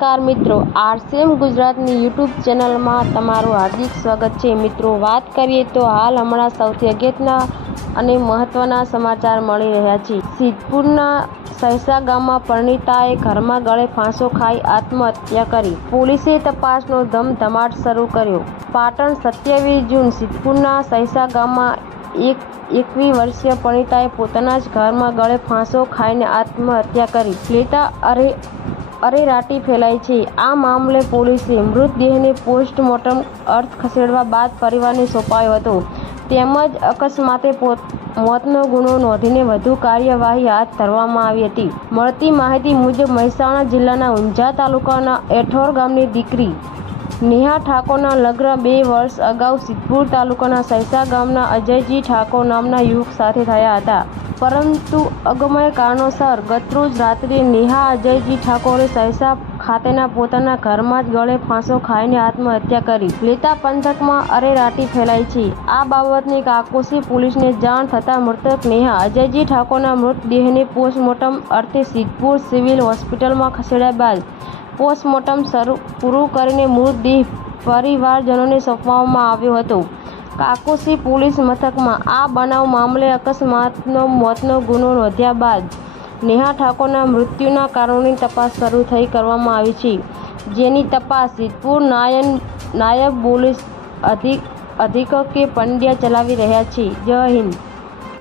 નમસ્કાર મિત્રો, આરસીએમ ગુજરાતની યુટ્યુબ ચેનલમાં તમારું હાર્દિક સ્વાગત છે. મિત્રો, વાત કરીએ તો હાલ હમણાં સૌથી અગત્યના અને મહત્વના સમાચાર મળી રહ્યા છે. સિદ્ધપુરના સહેસા ગામમાં પરિણીતાએ ઘરમાં ગળે ફાંસો ખાઈ આત્મહત્યા કરી. પોલીસે તપાસનો ધમધમાટ શરૂ કર્યો. પાટણ સત્યાવીસ જૂન સિદ્ધપુરના સહેસા ગામમાં એક એકવીસ વર્ષીય પરિણીતાએ પોતાના જ ઘરમાં ગળે ફાંસો ખાઈને આત્મહત્યા કરી. લેતા અરે અરેરાટી ફેલાઈ છે. આ મામલે પોલીસે મૃતદેહને પોસ્ટમોર્ટમ અર્થ ખસેડવા બાદ પરિવારને સોંપાયો હતો. તેમજ અકસ્માતે પોત મોતનો ગુનો નોંધીને વધુ કાર્યવાહી હાથ ધરવામાં આવી હતી. મળતી માહિતી મુજબ મહેસાણા જિલ્લાના ઊંઝા તાલુકાના એઠોર ગામની દીકરી નેહા ઠાકોરના લગ્ન બે વર્ષ અગાઉ સિદ્ધપુર તાલુકાના સૈસા ગામના અજયજી ઠાકોર નામના યુવક સાથે થયા હતા. પરંતુ અગમય કારણોસર ગતરોજ રાત્રે નેહા અજયજી ઠાકોરે સૈસા ખાતેના પોતાના ઘરમાં જ ગળે ફાંસો ખાઈને આત્મહત્યા કરી. લેતા પંથકમાં અરેરાટી ફેલાઈ છે. આ બાબતની કાકોસી પોલીસને જાણ થતાં મૃતક નેહા અજયજી ઠાકોરના મૃતદેહને પોસ્ટમોર્ટમ અર્થે સિદ્ધપુર સિવિલ હોસ્પિટલમાં ખસેડ્યા બાદ પોસ્ટમોર્ટમ શરૂ, પૂરું કરીને મૃતદેહ પરિવારજનોને સોંપવામાં આવ્યો હતો. કાકોસી પોલીસ મથકમાં આ બનાવ મામલે અકસ્માતનો મોતનો ગુનો નોંધ્યા બાદ નેહા ઠાકોરના મૃત્યુના કારણોની તપાસ શરૂ થઈ કરવામાં આવી છે. જેની તપાસ સિદ્ધપુર નાયન, નાયબ પોલીસ અધિક અધિકકે પંડ્યા ચલાવી રહ્યા છે. જય હિન્દ.